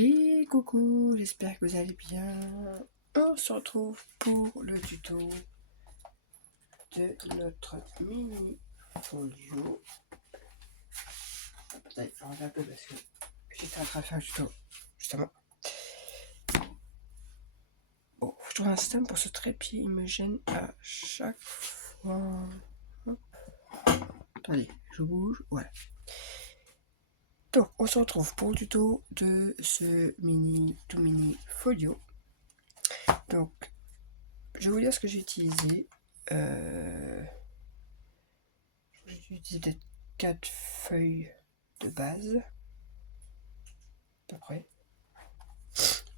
Et coucou, j'espère que vous allez bien. On se retrouve pour le tuto de notre mini folio. Peut-être faire un peu parce que j'étais en train de faire un tuto justement. Oh, je trouve un système pour ce trépied, il me gêne à chaque fois. Hop. Attendez, je bouge, voilà. Donc, on se retrouve pour le tuto de ce tout mini folio. Donc, je vais vous dire ce que j'ai utilisé. J'ai utilisé peut-être 4 feuilles de base, à peu près,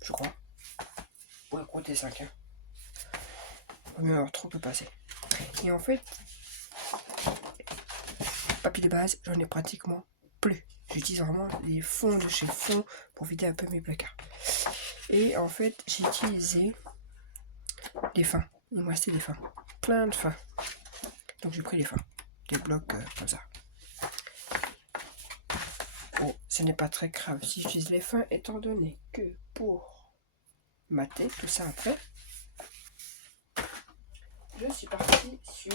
je crois. Ouais, compter 5. Hein. Faut mieux avoir trop que passer. Et en fait, papier de base, j'en ai pratiquement plus. J'utilise vraiment les fonds de chez Fond pour vider un peu mes placards. Et en fait, j'ai utilisé des fins. Il me restait des fins. Plein de fins. Donc j'ai pris les fins. Des blocs comme ça. Bon, ce n'est pas très grave si j'utilise les fins, étant donné que pour mater tout ça après, je suis parti sur...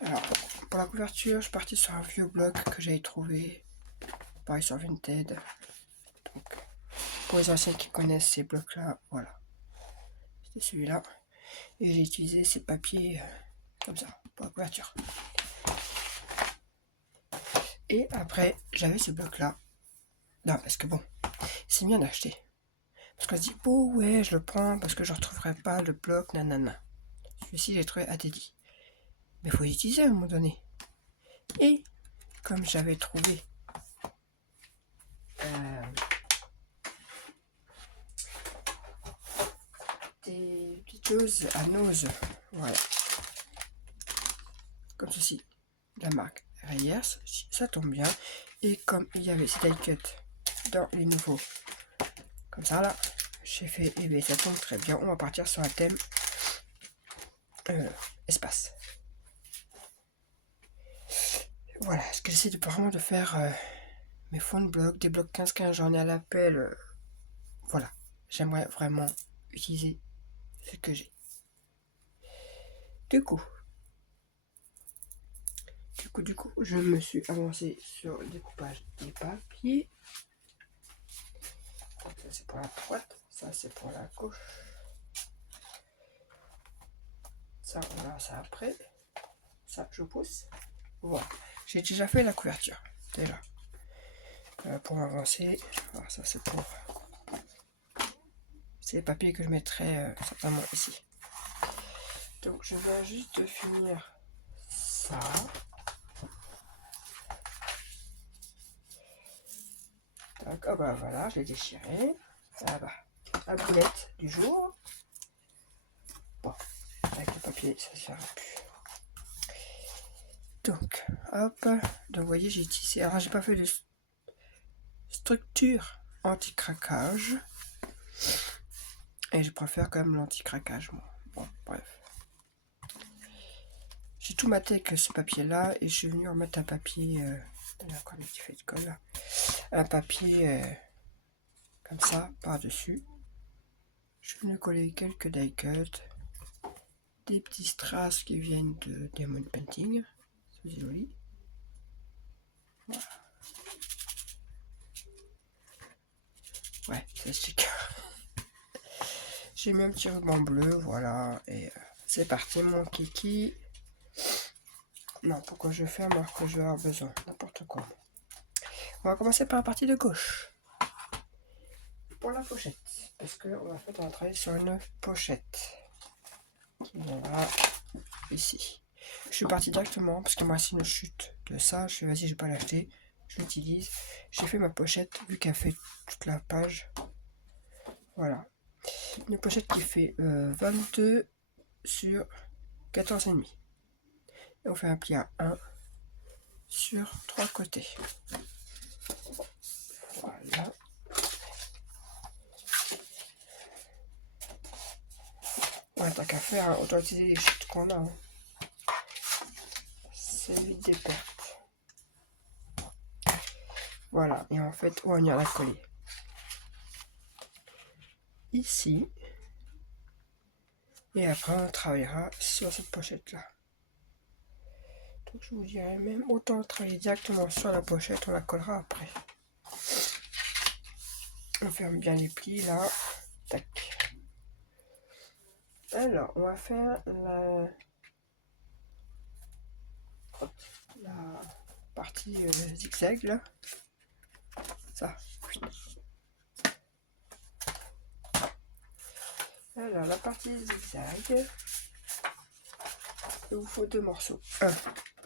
Alors, pour la couverture, je suis parti sur un vieux bloc que j'avais trouvé, pareil sur Vinted. Donc, pour les anciens qui connaissent ces blocs-là, voilà. C'était celui-là. Et j'ai utilisé ces papiers comme ça, pour la couverture. Et après, j'avais ce bloc-là. Non, parce que bon, c'est bien d'acheter. Parce qu'on se dit, oh ouais, je le prends parce que je ne retrouverai pas le bloc, nanana. Celui-ci, j'ai trouvé à Teddy. Mais il faut l'utiliser à un moment donné. Et comme j'avais trouvé des petites choses à nose, voilà, comme ceci, la marque Reyers, ça tombe bien. Et comme il y avait ces die cut dans les nouveaux, comme ça là, j'ai fait, et bien ça tombe très bien. On va partir sur un thème espace. Voilà, ce que j'essaie de vraiment de faire mes fonds de bloc, des blocs 15-15, j'en ai à l'appel. Voilà, j'aimerais vraiment utiliser ce que j'ai. Du coup, je me suis avancé sur le découpage des papiers. Ça c'est pour la droite, ça c'est pour la gauche. Ça on verra ça après. Ça je pousse. Voilà, j'ai déjà fait la couverture. Déjà. Pour avancer, alors ça c'est pour... C'est les papiers que je mettrai certainement ici. Donc je viens juste de finir ça. Donc, oh bah voilà, je l'ai déchiré. Ah bah, la boulette du jour. Bon, avec le papier, ça ne sert plus. Donc, hop. Donc, vous voyez, j'ai tissé. Alors, j'ai pas fait de structure anti-craquage. Et je préfère quand même l'anti-craquage, moi. Bon, bref. J'ai tout maté avec ce papier-là. Et je suis venu remettre un papier... encore des petits faits de colle, là. Un papier... comme ça, par-dessus. Je suis venu coller quelques die cuts. Des petits strass qui viennent de Diamond Painting. C'est joli. Voilà. Ouais, c'est sticker. J'ai mis un petit ruban bleu, voilà. Et c'est parti, mon kiki. Non, pourquoi je ferme alors que je vais avoir besoin? N'importe quoi. On va commencer par la partie de gauche. Pour la pochette. Parce que on va travailler sur une pochette. Qui viendra ici. Je suis parti directement parce que moi c'est une chute de ça. Je fais vas-y, je vais pas l'acheter. Je l'utilise. J'ai fait ma pochette vu qu'elle fait toute la page. Voilà. Une pochette qui fait 22 sur 14,5. Et on fait un pli à 1 sur 3 côtés. Voilà. Ouais, tant qu'à faire, hein, autant utiliser les chutes qu'on a. Hein. Ça évite des pertes. Voilà, et en fait, on vient la coller ici. Et après, on travaillera sur cette pochette-là. Donc, je vous dirais même, autant travailler directement sur la pochette, on la collera après. On ferme bien les plis, là. Tac. Alors, on va faire la partie zigzag, là. Ça. Alors, la partie zigzag, il vous faut 2 morceaux. 1,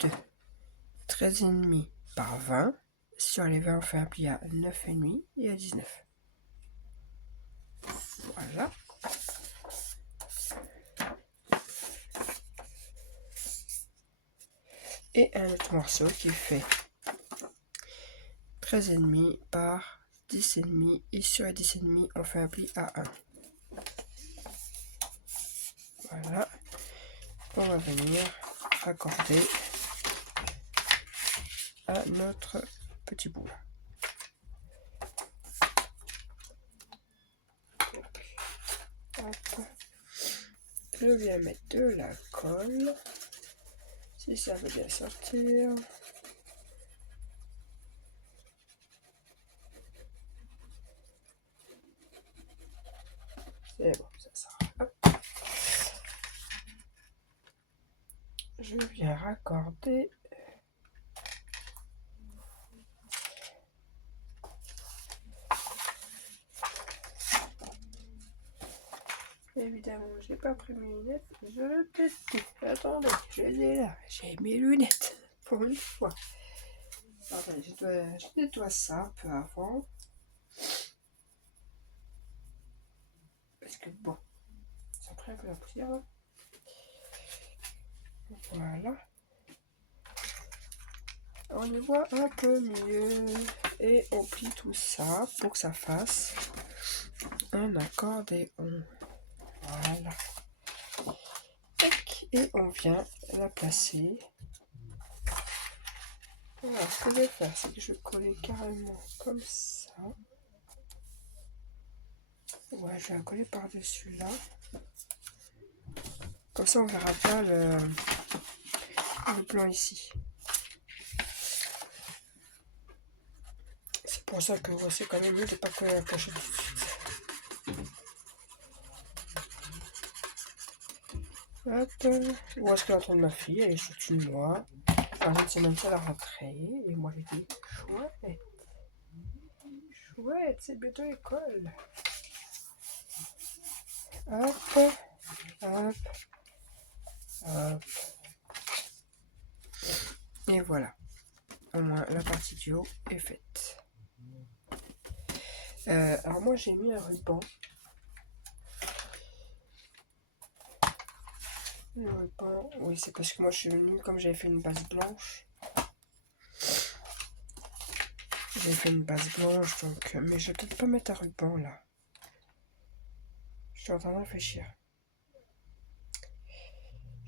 2, 13,5 par 20. Sur les 20, on fait un pli à 9,5 et à 19. Voilà. Et un autre morceau qui fait 13,5 par 10,5 et sur les 10,5, on fait un pli à 1. Voilà. On va venir raccorder à notre petit bout. Hop. Je viens mettre de la colle. Si ça veut bien sortir. C'est bon, ça sort. Hop. Je viens raccorder. Évidemment, j'ai pas pris mes lunettes, je pète tout. Attendez, je les ai là. J'ai mes lunettes pour une fois. Attendez, je nettoie ça un peu avant. Parce que bon, ça prend un peu la poussière là. Voilà. On y voit un peu mieux. Et on plie tout ça pour que ça fasse un accordéon. Voilà. Et on vient la placer. Alors, ce que je vais faire, c'est que je vais coller carrément comme ça. Ouais, je vais la coller par-dessus là. Comme ça, on verra bien le blanc ici. C'est pour ça que c'est quand même mieux de ne pas coller la pochette tout de suite. Hop. Où est-ce que la de ma fille? Elle est sortie de moi. Enfin, je ne sais même pas la rentrée. Et moi, je dis chouette. Chouette, c'est bientôt l'école. Hop. Hop. Hop. Et voilà. Au moins, la partie du haut est faite. Alors moi, j'ai mis un ruban. Le ruban, oui, c'est parce que moi, je suis venue, comme j'avais fait une base blanche. J'avais fait une base blanche, donc... Mais je vais peut-être pas mettre un ruban, là. Je suis en train de réfléchir.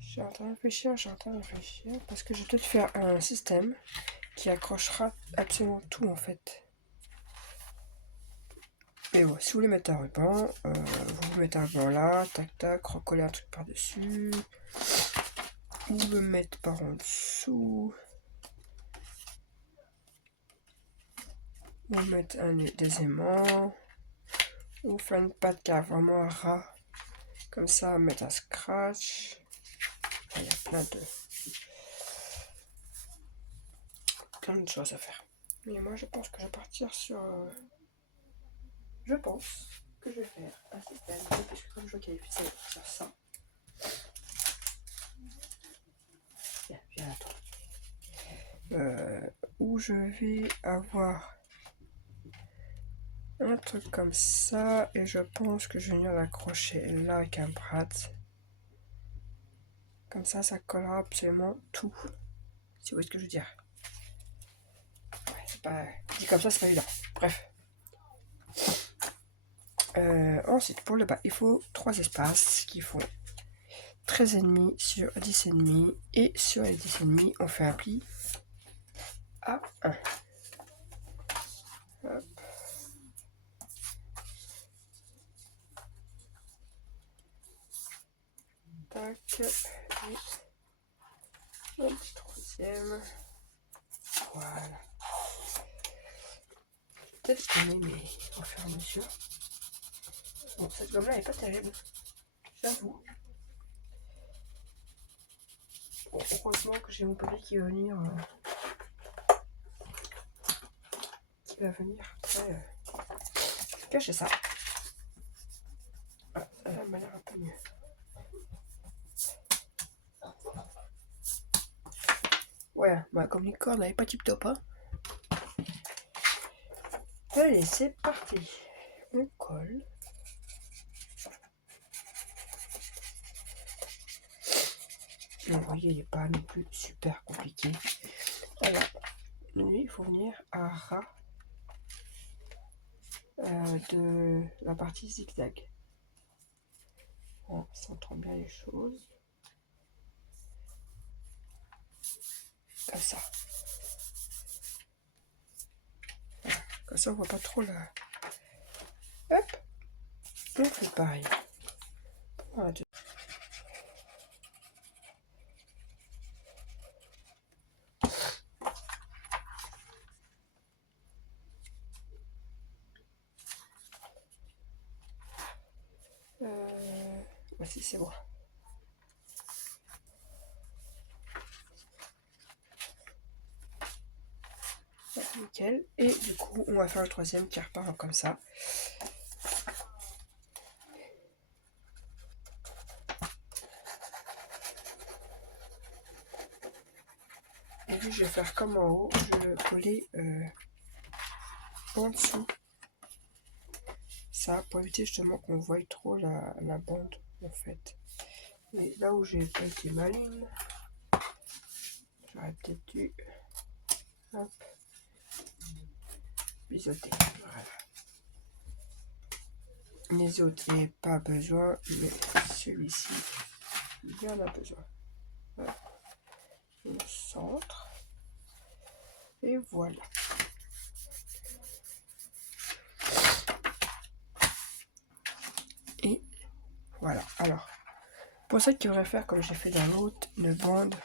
Je suis en train de réfléchir, parce que je vais peut-être faire un système qui accrochera absolument tout, en fait. Et ouais, si vous voulez mettre un ruban, vous mettez un ruban là, tac tac, recoller un truc par-dessus, ou le mettre par en dessous, ou mettre des aimants, ou faire une patte qui a vraiment un ras, comme ça, mettre un scratch. Il y a plein de choses à faire. Mais moi, je pense que je vais partir sur... Je pense que je vais faire un système, puisque comme je vois qu'il y a fait sur ça. Viens, attends. Où je vais avoir un truc comme ça, et je pense que je vais venir l'accrocher là avec un brad. Comme ça, ça collera absolument tout. Si vous voyez ce que je veux dire. Ouais, c'est pas... Dit comme ça, c'est pas évident. Bref. Ensuite, pour le bas, il faut 3 espaces qui font 13,5 sur 10,5. Et sur les 10,5, on fait un pli à 1. Hop. Tac. Et un petit troisième. Voilà. Peut-être qu'on est, mais au fur et à mesure. Bon, cette gomme-là est pas terrible, j'avoue. Bon, heureusement que j'ai mon papier qui va venir. Après, cacher ça. Ah, ça là, m'a l'air un peu mieux. Ouais, bah, comme les cordes n'avaient pas tip top, hein. Allez, c'est parti. On colle. Vous voyez, il n'est pas non plus super compliqué. Alors, lui, il faut venir à ras de la partie zigzag. En centrant bien les choses. Comme ça. Voilà. Comme ça, on voit pas trop la... Hop. On fait pareil. Voilà. Voici, c'est bon. Voilà, nickel. Et du coup, on va faire le troisième qui repart comme ça. Et puis, je vais faire comme en haut. Je vais coller en dessous. Ça, pour éviter justement qu'on voie trop la bande, en fait. Et là où j'ai pas été maligne, j'aurais peut-être dû hop, biseauter. Voilà. Les autres, il n'y a pas besoin, mais celui-ci, il y en a besoin. Voilà. On centre. Et voilà. Et voilà. Alors, pour ça qu'il devrait faire comme j'ai fait dans l'autre, une bande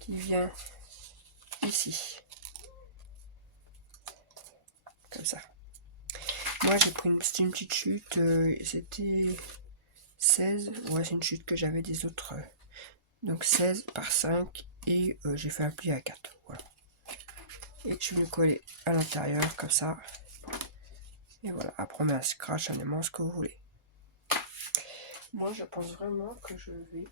qui vient ici. Comme ça. Moi, j'ai pris une petite chute. C'était 16. Ouais, c'est une chute que j'avais des autres. Donc 16 par 5. Et j'ai fait un pli à 4. Voilà. Et je vais le coller à l'intérieur comme ça. Et voilà. Après, on met un scratch, un aimant, ce que vous voulez. Moi, je pense vraiment que je vais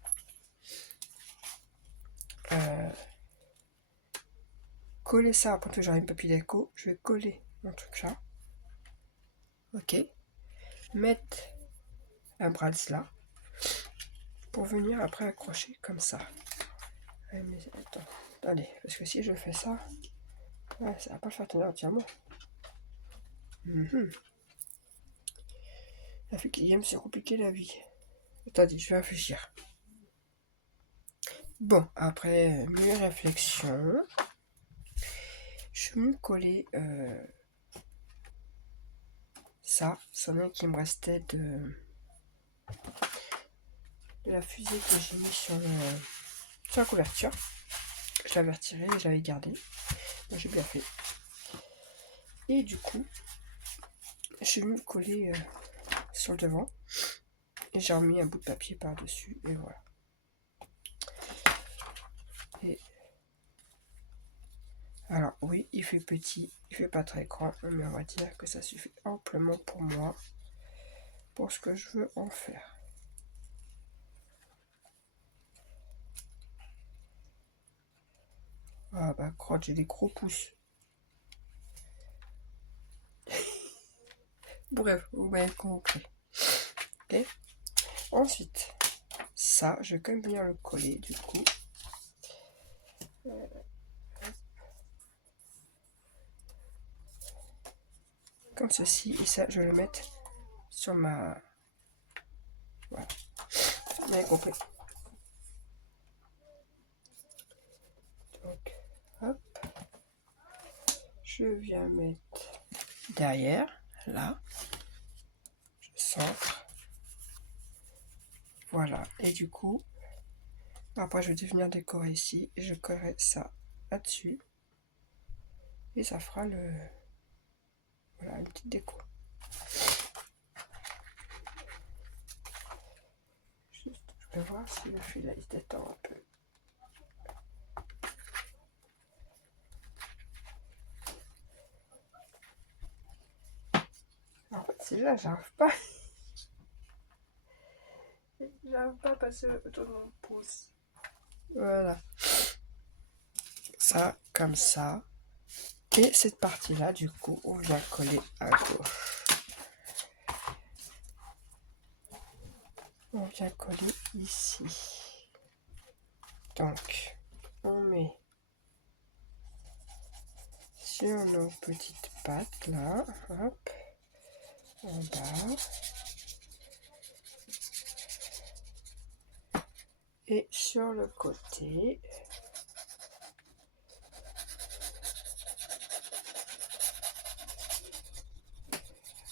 coller ça. Après que j'aurai une papier déco, je vais coller mon truc là. Ok. Mettre un bras là pour venir après accrocher comme ça. Mais attends, attendez, parce que si je fais ça, ouais, ça va pas le faire tenir entièrement. La fille qui aime se compliquer la vie. Attendez, je vais réfléchir. Bon, après mes réflexions, je vais me coller ça. C'en est qui me restait de la fusée que j'ai mis sur la couverture. Je l'avais retirée et j'avais gardé. J'ai bien fait. Et du coup, je vais me coller sur le devant. Et j'ai remis un bout de papier par-dessus. Et voilà. Et alors oui, il fait petit, il fait pas très grand, mais on va dire que ça suffit amplement pour moi, pour ce que je veux en faire. Ah bah crotte, j'ai des gros pouces. Bref, vous m'avez compris. Ok. Ensuite, ça, je vais quand même venir le coller du coup. Comme ceci, et ça, je vais le mettre sur ma... Voilà. Vous avez compris. Donc, hop. Je viens mettre derrière, là, je centre, voilà, et du coup, après je vais venir décorer ici, et je collerai ça là-dessus, et ça fera voilà, une petite déco. Juste, je vais voir si le fil là, il se détend un peu. En fait, c'est là, j'arrive pas. J'arrive pas à passer autour de mon pouce. Voilà. Ça, comme ça. Et cette partie-là, du coup, on vient coller à gauche. On vient coller ici. Donc, on met sur nos petites pattes, là, hop, en bas. Et sur le côté,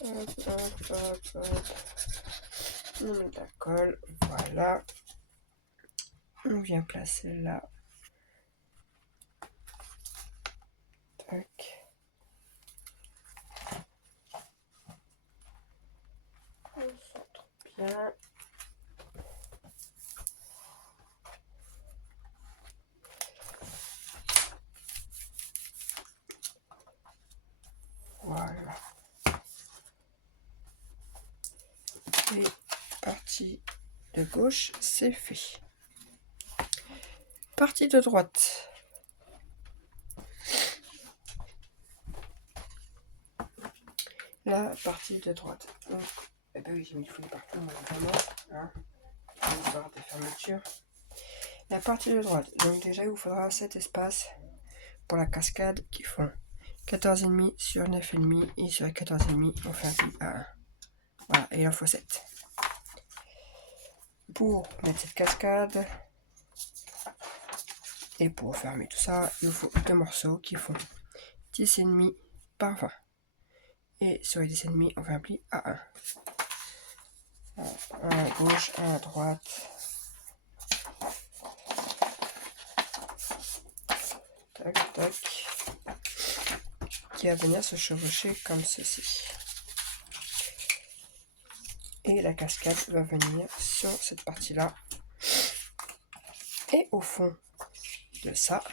hop, hop, hop, hop. On met de la colle, voilà. On vient placer là. Tac. On centre bien. Voilà. Et partie de gauche, c'est fait. Partie de droite. La partie de droite. Donc, eh ben oui, j'ai mis le fouille partout, évidemment. Hein, histoire de fermeture. La partie de droite. Donc déjà, il vous faudra 7 espaces pour la cascade qui font 14,5 sur 9,5 et sur 14,5 on fait un pli à 1. Voilà, et il en faut 7. Pour mettre cette cascade et pour fermer tout ça, il vous faut 2 morceaux qui font 10,5 par 20. Et sur les 10,5 on fait un pli à 1. Un à gauche, un à droite. Tac, tac. Qui va venir se chevaucher comme ceci. Et la cascade va venir sur cette partie-là. Et au fond de ça,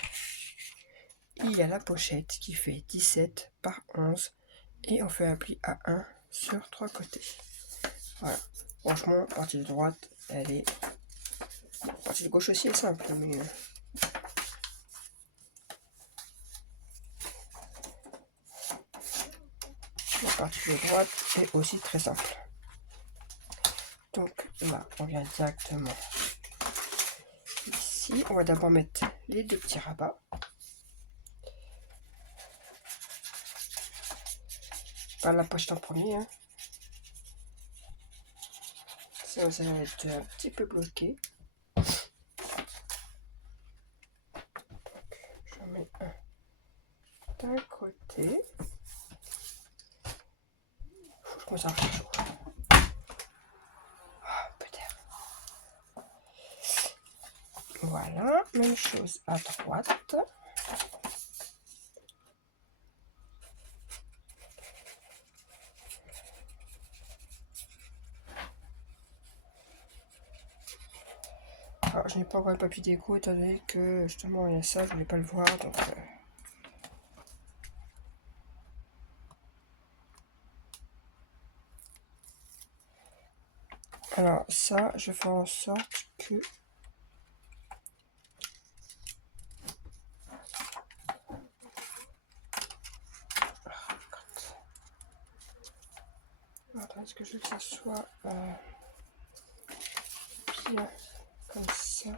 il y a la pochette qui fait 17 par 11. Et on fait un pli à 1 sur 3 côtés. Voilà. Franchement, partie de droite, elle est... Partie de gauche aussi est simple, mais... La partie de droite est aussi très simple. Donc là, on vient directement ici. On va d'abord mettre les 2 petits rabats. Par la pochette en premier. Hein. Ça, vous allez être un petit peu bloqué. Je mets un d'un côté. Faut que je commence à faire chaud. Peut-être. Voilà, même chose à droite. Alors, je n'ai pas encore le papier déco étant donné que justement il y a ça, je voulais pas le voir donc. Alors ça, je fais en sorte que attends, est-ce que je veux que ça soit bien comme ça.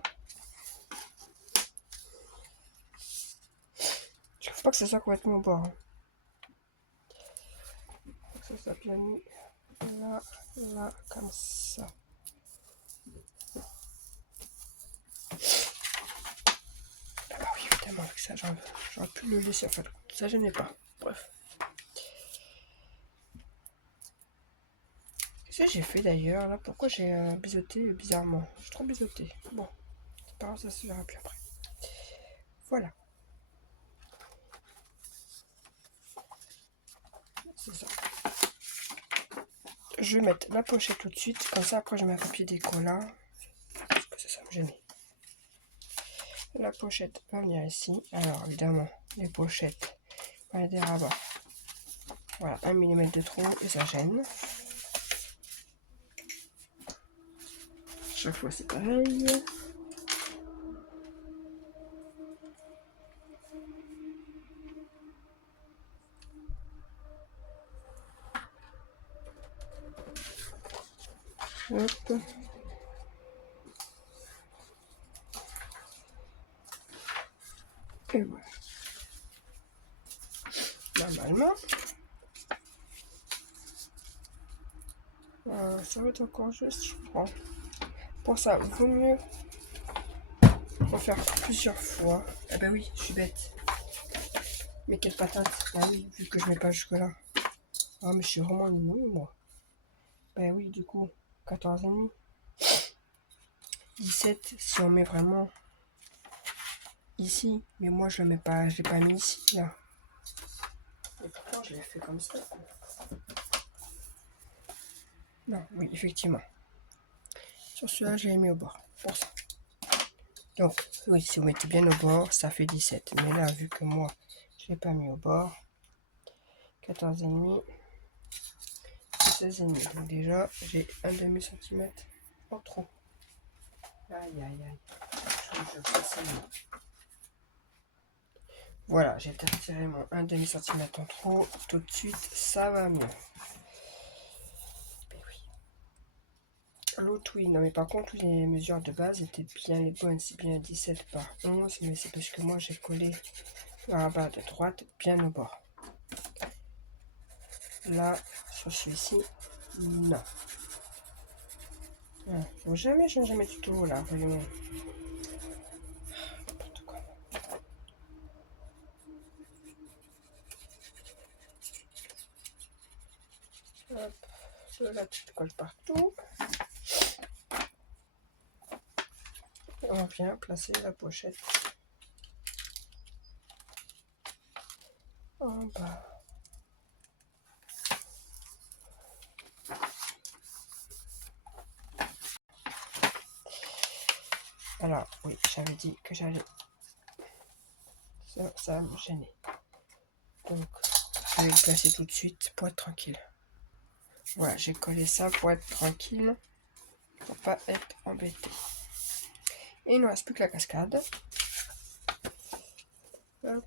Il ne faut pas que ça soit complètement au bord. Hein. Il faut que ça soit bien mis là, là, comme ça. Ah bah oui, évidemment, avec ça, j'aurais pu le laisser en fait. Ça, je n'ai pas. Bref. Qu'est-ce que j'ai fait d'ailleurs là? Pourquoi j'ai biseauté bizarrement? J'ai trop biseauté. Bon, c'est pas grave, ça se verra plus après. Voilà. C'est ça. Je vais mettre la pochette tout de suite. Comme ça, après, je mets un papier décollant. Parce que c'est ça que j'ai mis. La pochette va venir ici. Alors, évidemment, les pochettes, on va des rabats. Voilà, 1 mm de trou et ça gêne. Chaque fois, c'est pareil. Hop. Et voilà. Normalement, ça va être encore juste, je prends. Pour ça, il vaut mieux refaire plusieurs fois. Ah bah oui, je suis bête. Mais quelle patate. Ah oui, vu que je mets pas jusque là. Ah mais je suis vraiment nul, moi. Bah oui, du coup, 14,5. 17 si on met vraiment ici. Mais moi, je le mets pas, je l'ai pas mis ici, là. Et pourtant, je l'ai fait comme ça. Non, oui, effectivement. Sur celui-là, je l'ai mis au bord. Pour ça. Donc, oui, si vous mettez bien au bord, ça fait 17. Mais là, vu que moi, je l'ai pas mis au bord, 14,5, 16,5. Donc déjà, j'ai un demi-centimètre en trop. Aïe, aïe, aïe. Je passe voilà, j'ai retiré mon 1 demi-centimètre en trop. Tout de suite, ça va mieux. Mais oui. L'autre, oui. Non, mais par contre, les mesures de base étaient bien les bonnes. C'est bien 17 par 11. Mais c'est parce que moi, j'ai collé le rabat de droite bien au bord. Là, sur celui-ci, non. Faut jamais changer mes tutos, là. Voyons. N'importe quoi. Hop. Là, tu te colles partout. Et on vient placer la pochette en bas. Alors, oui, j'avais dit que j'allais... Ça va me gêner. Donc, je vais le placer tout de suite pour être tranquille. Voilà, j'ai collé ça pour être tranquille. Pour pas être embêté. Et il ne reste plus que la cascade. Hop.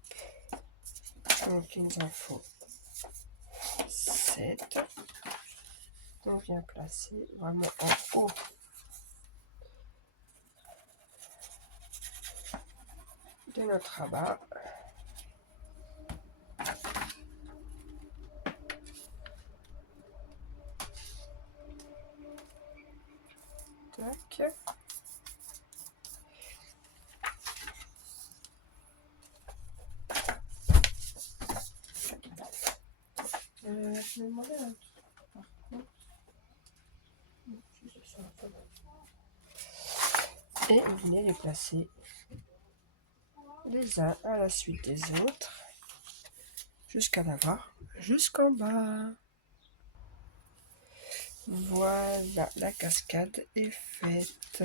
Donc, il nous en faut 7. On vient placer vraiment en haut de notre rabat. Tac. Je vais demander un truc, par contre. Et vous venez les placer les uns à la suite des autres jusqu'à l'avoir jusqu'en bas. Voilà, la cascade est faite.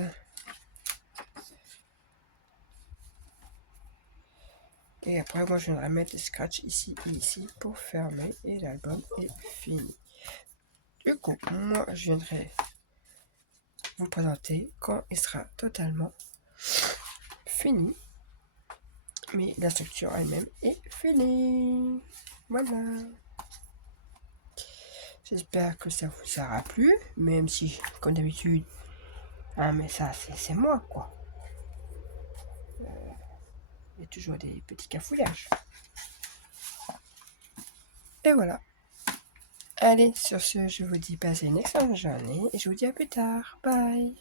Et après, moi, je viendrai mettre des scratchs ici et ici pour fermer. Et l'album est fini. Du coup, moi, je viendrai vous présenter quand il sera totalement fini. Mais la structure elle-même est finie. Voilà. J'espère que ça vous aura plu. Même si, comme d'habitude, ah, mais ça, c'est moi, quoi. Il y a toujours des petits cafouillages. Et voilà. Allez, sur ce, je vous dis passez une excellente journée et je vous dis à plus tard. Bye.